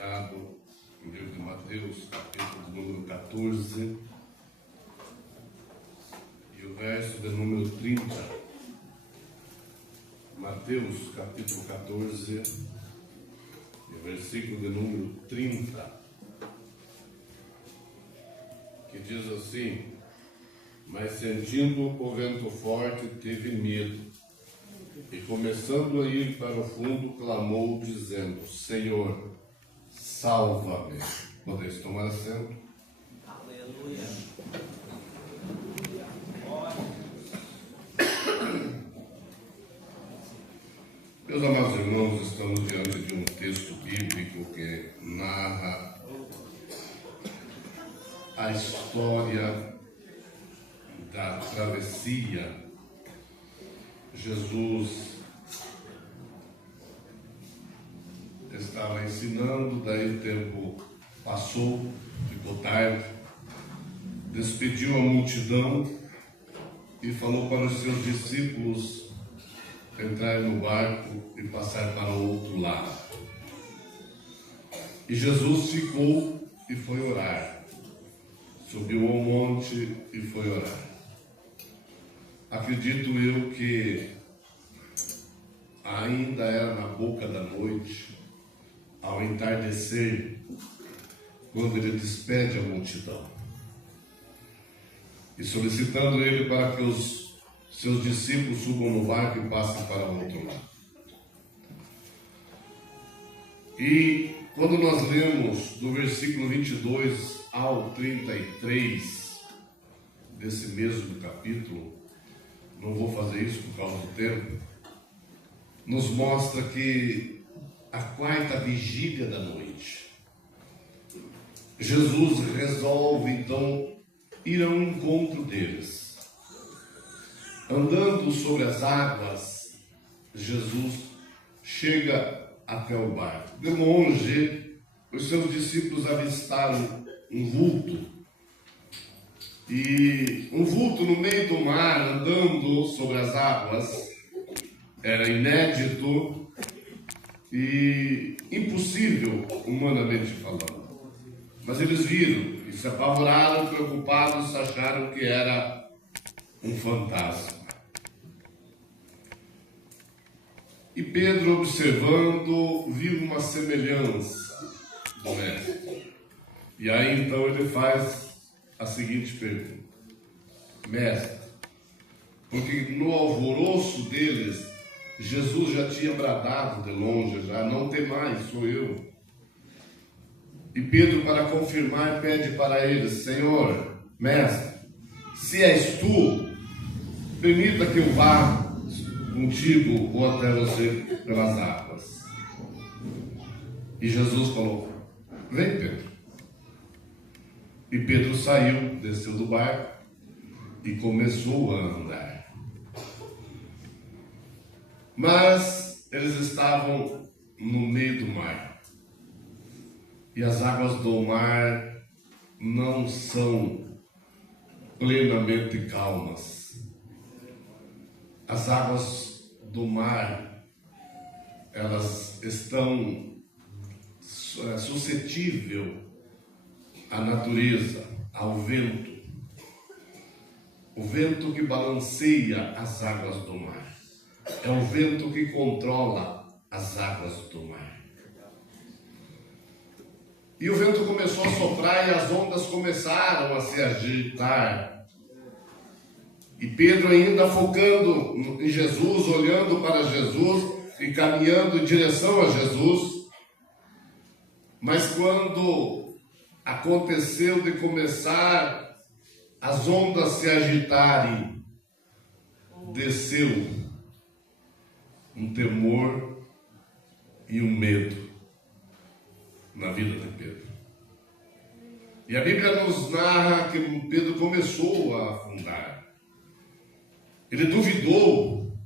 encontrado no livro de Mateus, capítulo de número 14, e o verso de número 30. Mateus, capítulo 14, e o versículo de número 30, que diz assim: mas sentindo o vento forte, teve medo, e começando a ir para o fundo, clamou, dizendo: Senhor, salva-me. Podeis tomar assento. Aleluia. Meus amados irmãos, estamos diante de um texto bíblico que narra a história da travessia. Jesus estava ensinando, daí o tempo passou, ficou tarde, despediu a multidão e falou para os seus discípulos entrarem no barco e passar para o outro lado. E Jesus ficou e foi orar. Subiu ao monte e foi orar. Acredito eu que ainda era na boca da noite, ao entardecer, quando ele despede a multidão e solicitando ele para que os seus discípulos subam no barco e passem para o outro lado. E quando nós lemos do versículo 22 ao 33 desse mesmo capítulo, não vou fazer isso por causa do tempo, nos mostra que a quarta vigília da noite, Jesus resolve então ir ao encontro deles. Andando sobre as águas, Jesus chega até o barco. De longe, os seus discípulos avistaram um vulto. E um vulto no meio do mar, andando sobre as águas, era inédito e impossível, humanamente falando. Mas eles viram e se apavoraram, preocupados, acharam que era um fantasma. E Pedro, observando, viu uma semelhança do mestre. E aí então ele faz a seguinte pergunta: mestre, porque no alvoroço deles, Jesus já tinha bradado de longe, já: não tem mais, sou eu. E Pedro, para confirmar, pede para eles: Senhor, mestre, se és tu, permita que eu vá contigo ou até você pelas águas. E Jesus falou: vem, Pedro. E Pedro saiu, desceu do barco e começou a andar. Mas eles estavam no meio do mar. E as águas do mar não são plenamente calmas. As águas do mar, elas estão suscetíveis à natureza, ao vento. O vento que balanceia as águas do mar. É o vento que controla as águas do mar. E o vento começou a soprar e as ondas começaram a se agitar. E Pedro, ainda focando em Jesus, olhando para Jesus e caminhando em direção a Jesus. Mas quando aconteceu de começar as ondas se agitarem, desceu um temor e um medo na vida de Pedro. E a Bíblia nos narra que Pedro começou a afundar. Ele duvidou.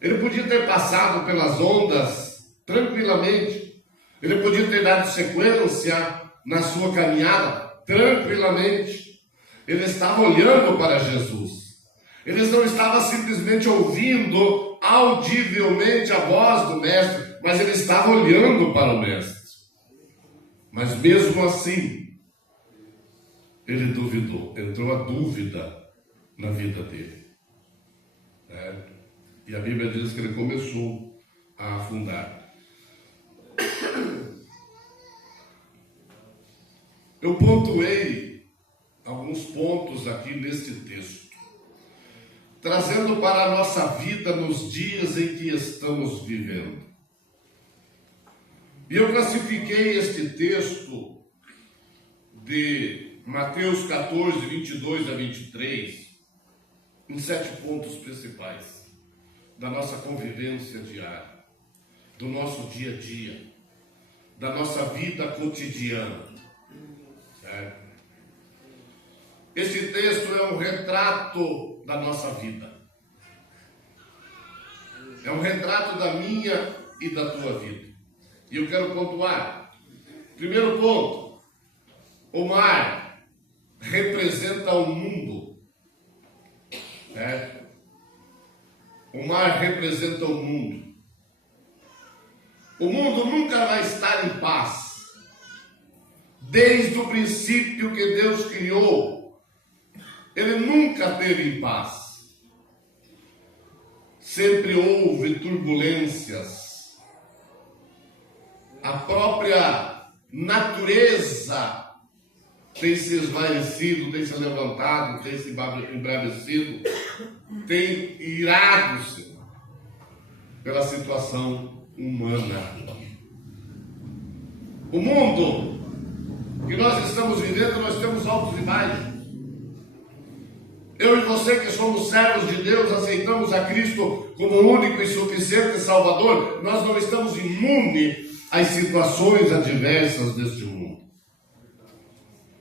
Ele podia ter passado pelas ondas tranquilamente. Ele podia ter dado sequência na sua caminhada tranquilamente. Ele estava olhando para Jesus. Ele não estava simplesmente ouvindo audivelmente a voz do mestre, mas ele estava olhando para o mestre. Mas mesmo assim, ele duvidou, entrou a dúvida na vida dele. E a Bíblia diz que ele começou a afundar. Eu pontuei alguns pontos aqui neste texto, trazendo para a nossa vida nos dias em que estamos vivendo. E eu classifiquei este texto de Mateus 14, 22 a 23, em 7 pontos principais da nossa convivência diária, do nosso dia a dia, da nossa vida cotidiana. Certo? Este texto é um retrato da nossa vida. É um retrato da minha e da tua vida. E eu quero pontuar. Primeiro ponto: o mar representa o mundo. Certo? O mar representa o mundo. O mundo nunca vai estar em paz. Desde o princípio que Deus criou, ele nunca teve em paz. Sempre houve turbulências. A própria natureza tem se esvaecido, tem se levantado, tem se embravecido, tem irado-se pela situação humana. O mundo que nós estamos vivendo, nós temos altos e baixos. Eu e você que somos servos de Deus, aceitamos a Cristo como único e suficiente Salvador, nós não estamos imunes às situações adversas deste mundo.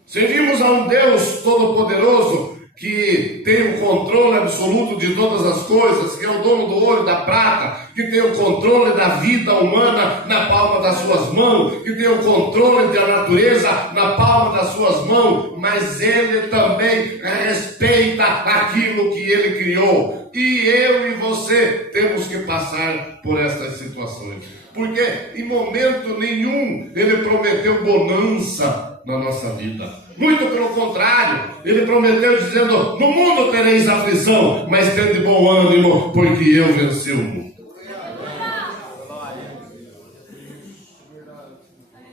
Servimos a um Deus Todo-Poderoso que tem o controle absoluto de todas as coisas, que é o dono do ouro e da prata, que tem o controle da vida humana na palma das suas mãos, que tem o controle da natureza na palma das suas mãos, mas ele também respeita aquilo que ele criou. E eu e você temos que passar por essas situações, porque em momento nenhum ele prometeu bonança na nossa vida. Muito pelo contrário, ele prometeu dizendo: no mundo tereis aflição, mas tende bom ânimo, porque eu venci o mundo.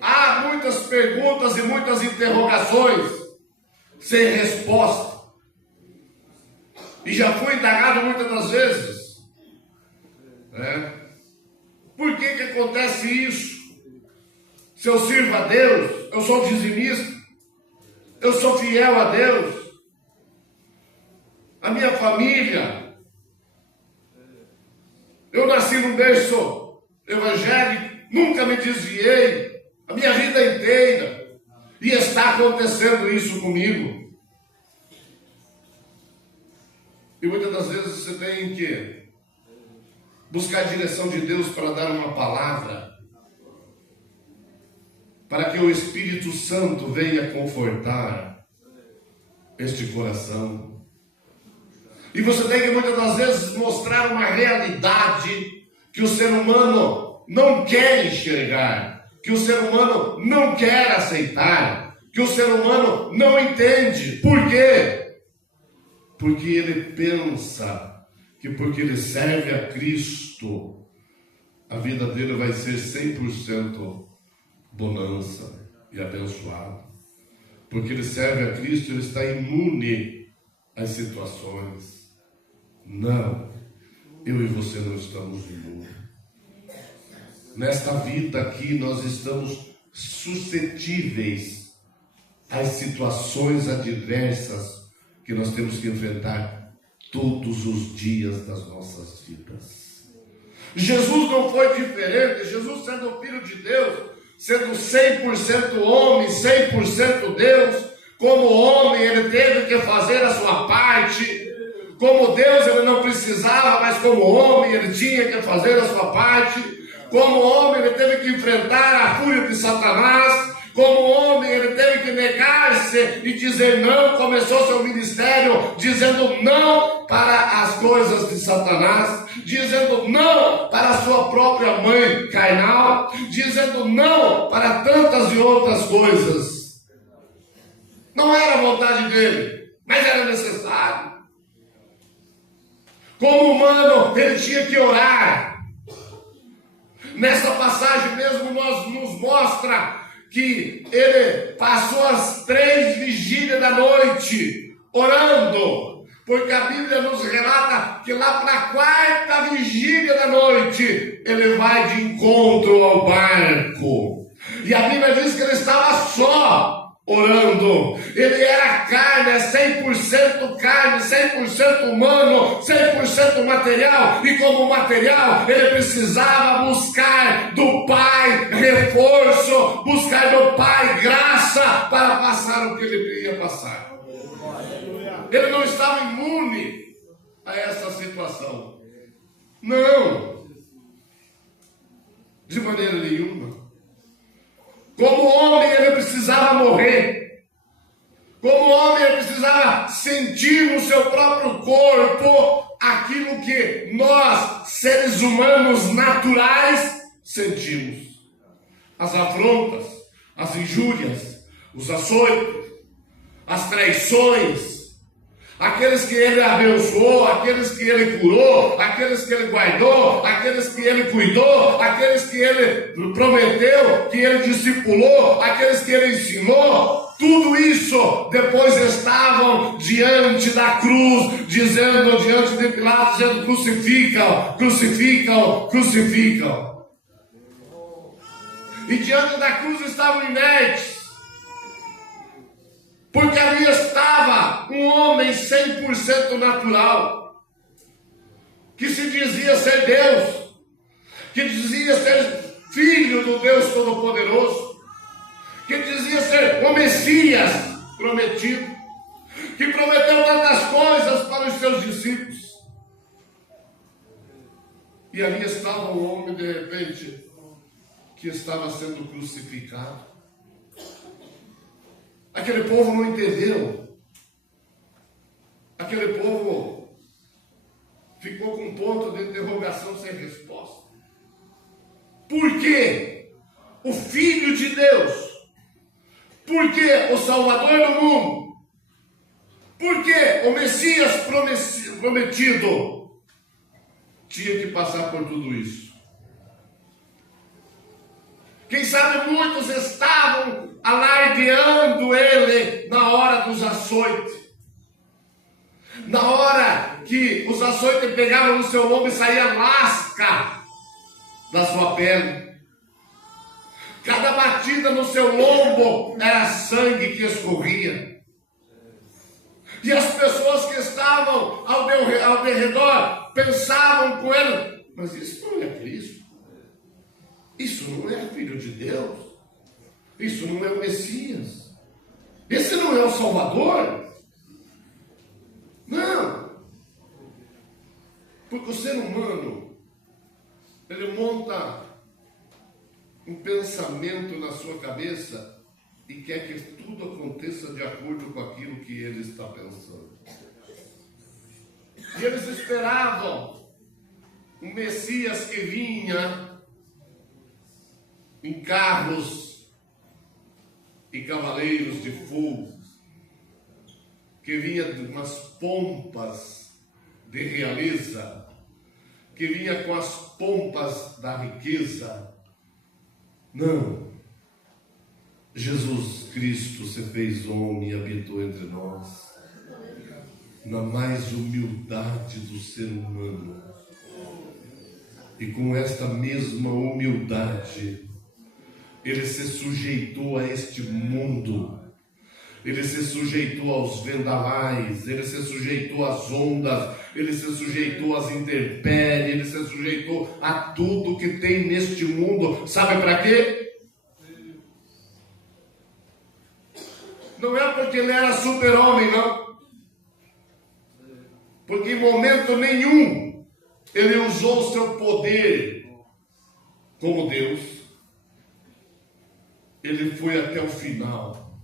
Há muitas perguntas e muitas interrogações sem resposta. E já fui indagado muitas das vezes. Por que acontece isso? Se eu sirvo a Deus, eu sou dizimista, eu sou fiel a Deus, a minha família, eu nasci num berço evangélico, nunca me desviei, a minha vida inteira, e está acontecendo isso comigo. E muitas das vezes você tem que buscar a direção de Deus para dar uma palavra, para que o Espírito Santo venha confortar este coração. E você tem que muitas das vezes mostrar uma realidade que o ser humano não quer enxergar, que o ser humano não quer aceitar, que o ser humano não entende. Por quê? Porque ele pensa que porque ele serve a Cristo, a vida dele vai ser 100% bonança e abençoado. Porque ele serve a Cristo, ele está imune às situações. Não, eu e você não estamos imunes. Nesta vida aqui nós estamos suscetíveis às situações adversas que nós temos que enfrentar todos os dias das nossas vidas. Jesus não foi diferente. Jesus, sendo o Filho de Deus, sendo 100% homem, 100% Deus, como homem ele teve que fazer a sua parte. Como Deus ele não precisava, mas como homem ele tinha que fazer a sua parte. Como homem ele teve que enfrentar a fúria de Satanás. Como homem ele teve que negar-se e dizer não. Começou seu ministério dizendo não para as coisas de Satanás, dizendo não para a sua própria mãe carnal, dizendo não para tantas tantas e outras coisas. Não era a vontade dele, mas era necessário. Como humano, ele tinha que orar. Nessa passagem mesmo nos mostra que ele passou as 3 vigílias da noite orando, porque a Bíblia nos relata que lá para a 4ª vigília da noite ele vai de encontro ao barco. E a Bíblia diz que ele estava só orando. Ele era carne, 100% carne, 100% humano, 100% material. E como material, ele precisava buscar do Pai reforço, buscar do Pai graça para passar o que ele ia passar. Ele não estava imune a essa situação. Não. De maneira nenhuma. Como homem, ele precisava morrer. Como homem, ele precisava sentir no seu próprio corpo aquilo que nós, seres humanos naturais, sentimos. As afrontas, as injúrias, os açoites, as traições, aqueles que ele abençoou, aqueles que ele curou, aqueles que ele guardou, aqueles que ele cuidou, aqueles que ele prometeu, que ele discipulou, aqueles que ele ensinou. Tudo isso depois estavam diante da cruz, dizendo diante de Pilatos, dizendo: crucificam, crucificam, crucificam. E diante da cruz estavam inertes, porque ali estava um homem 100% natural, que se dizia ser Deus, que dizia ser filho do Deus Todo-Poderoso, que dizia ser o Messias prometido, que prometeu tantas coisas para os seus discípulos. E ali estava um homem, de repente, que estava sendo crucificado. Aquele povo não entendeu. Aquele povo ficou com um ponto de interrogação sem resposta. Por que o Filho de Deus? Por que o Salvador do mundo? Por que o Messias prometido tinha que passar por tudo isso? Quem sabe muitos estavam alardeando ele na hora dos açoites. Na hora que os açoites pegavam no seu ombro e saía lasca da sua pele. Cada batida no seu lombo era sangue que escorria. E as pessoas que estavam ao redor pensavam com ele: mas isso não é Cristo. Isso não é Filho de Deus. Isso não é o Messias. Esse não é o Salvador. Não. Porque o ser humano, ele monta um pensamento na sua cabeça e quer que tudo aconteça de acordo com aquilo que ele está pensando. E eles esperavam um Messias que vinha em carros e cavaleiros de fogo, que vinha de umas pompas de realeza, que vinha com as pompas da riqueza. Não. Jesus Cristo se fez homem e habitou entre nós, na mais humildade do ser humano. E com esta mesma humildade, ele se sujeitou a este mundo, ele se sujeitou aos vendavais, ele se sujeitou às ondas, ele se sujeitou às intempéries, ele se sujeitou a tudo que tem neste mundo. Sabe para quê? Não é porque ele era super-homem, não. Porque em momento nenhum ele usou o seu poder como Deus. Ele foi até o final,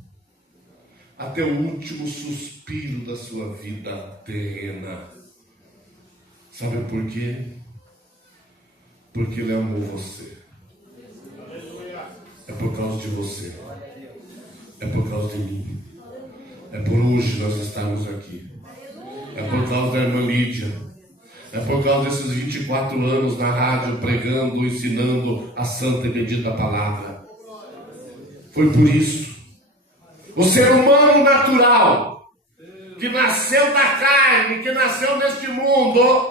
até o último suspiro da sua vida terrena. Sabe por quê? Porque ele amou você. É por causa de você, é por causa de mim, é por hoje nós estamos aqui, é por causa da irmã Lídia, é por causa desses 24 anos na rádio pregando, ensinando a santa e bendita palavra. Foi por isso. O ser humano natural, que nasceu da carne, que nasceu neste mundo,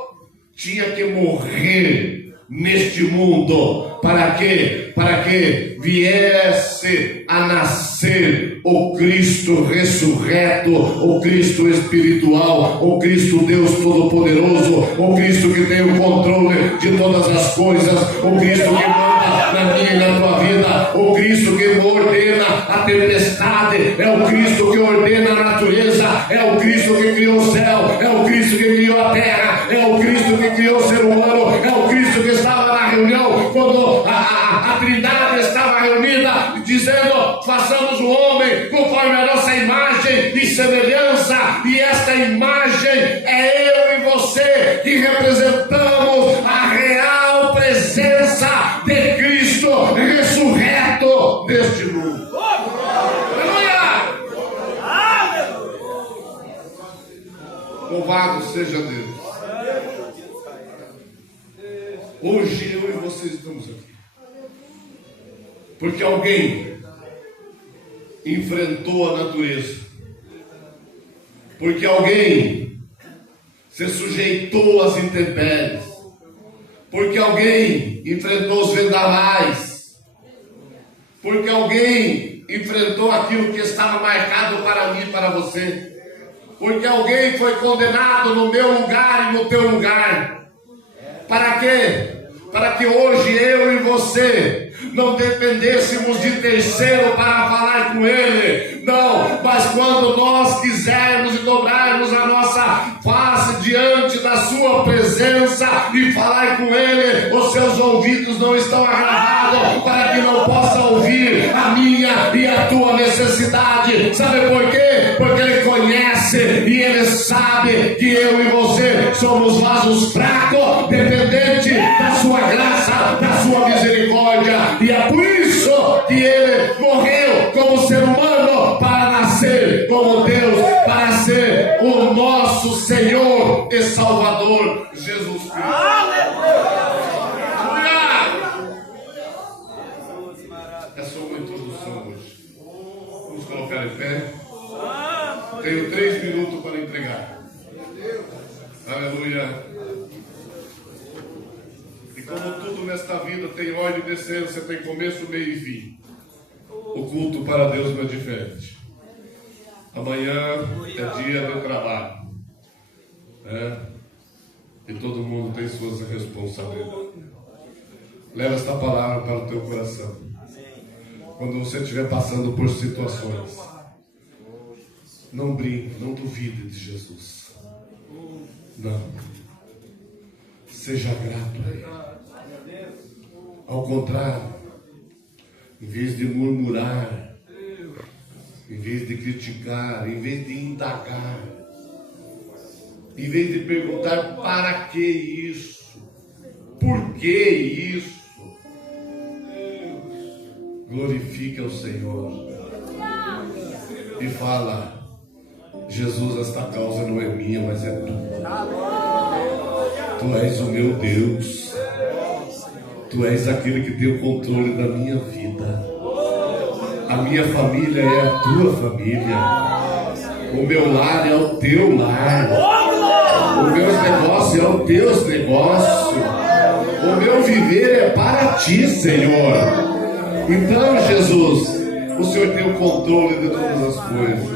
tinha que morrer neste mundo. Para quê? Para que viesse a nascer o Cristo ressurreto, o Cristo espiritual, o Cristo Deus Todo-Poderoso, o Cristo que tem o controle de todas as coisas, o Cristo que manda na minha e na tua vida, o Cristo que ordena a tempestade, é o Cristo que ordena a natureza, é o Cristo que criou o céu, é o Cristo que criou a terra, é o Cristo que criou o ser humano, é o Cristo que estava na reunião quando a Trindade estava reunida, dizendo: façamos o homem conforme a nossa imagem e semelhança, e esta imagem é eu e você que representamos a real presença de Cristo ressurreto deste mundo. Aleluia! Louvado seja Deus. Hoje eu e você estamos aqui porque alguém enfrentou a natureza, porque alguém se sujeitou às intempéries, porque alguém enfrentou os vendavais, porque alguém enfrentou aquilo que estava marcado para mim e para você, porque alguém foi condenado no meu lugar e no teu lugar. Para quê? Para que hoje eu e você não dependêssemos de terceiro para falar com Ele. Não, mas quando nós quisermos e dobrarmos a nossa face diante da sua presença e falar com Ele, os seus ouvidos não estão agravados para que não possa ouvir a minha e a tua necessidade. Sabe por quê? Porque Ele conhece e Ele sabe que eu e você somos vasos fracos, dependentes da sua graça, da sua misericórdia. E é por isso que Ele morreu como ser humano, para nascer como Deus, para ser o nosso Senhor e Salvador Jesus Cristo. É só uma introdução hoje. Vamos colocar em pé. Tenho 3 minutos para entregar. Aleluia. E como tudo nesta vida tem ordem e decência, tem começo, meio e fim, o culto para Deus não é diferente. Amanhã é dia de trabalho, né? E todo mundo tem suas responsabilidades. Leva esta palavra para o teu coração. Quando você estiver passando por situações, não brinque, não duvide de Jesus. Não. Seja grato a Ele. Ao contrário, em vez de murmurar, em vez de criticar, em vez de indagar, em vez de perguntar para que isso, por que isso, glorifique ao Senhor e fala: Jesus, esta causa não é minha, mas é tua. Tu és o meu Deus. Tu és aquele que tem o controle da minha vida. A minha família é a tua família. O meu lar é o teu lar. O meu negócio é o teu negócio. O meu viver é para ti, Senhor. Então, Jesus, o Senhor tem o controle de todas as coisas.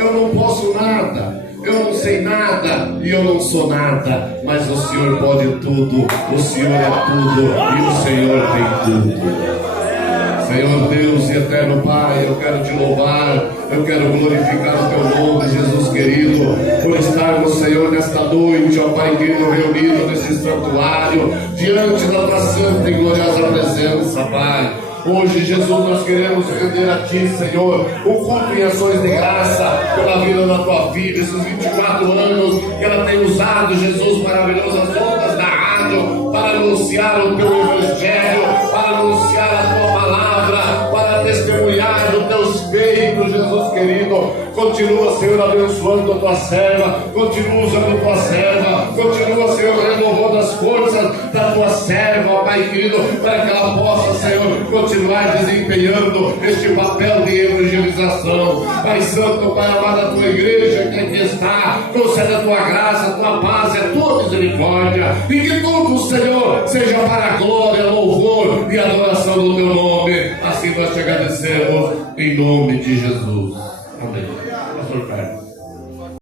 Eu não posso nada, eu não sei nada e eu não sou nada, mas o Senhor pode tudo, o Senhor é tudo e o Senhor tem tudo. Senhor Deus e eterno Pai, eu quero te louvar, eu quero glorificar o teu nome, Jesus querido, por estarmos, Senhor, nesta noite, ó Pai querido, reunido nesse santuário, diante da tua santa e gloriosa presença, Pai. Hoje, Jesus, nós queremos render a Ti, Senhor, o culto em ações de graça pela vida da Tua filha, esses 24 anos que ela tem usado, Jesus, maravilhoso, as ondas da rádio, para anunciar o Teu Evangelho, para anunciar a Tua palavra, para querido. Continua, Senhor, abençoando a tua serva, continua usando a tua serva, continua, Senhor, renovando as forças da tua serva, Pai querido, para que ela possa, Senhor, continuar desempenhando este papel de evangelização. Pai Santo, Pai amado, a tua igreja que aqui está, concede a tua graça, a tua paz e a tua misericórdia, e que tudo, Senhor, seja para a glória, louvor e adoração do teu nome. Assim nós te agradecemos, em nome de Jesus. Amém. Pastor Carlos.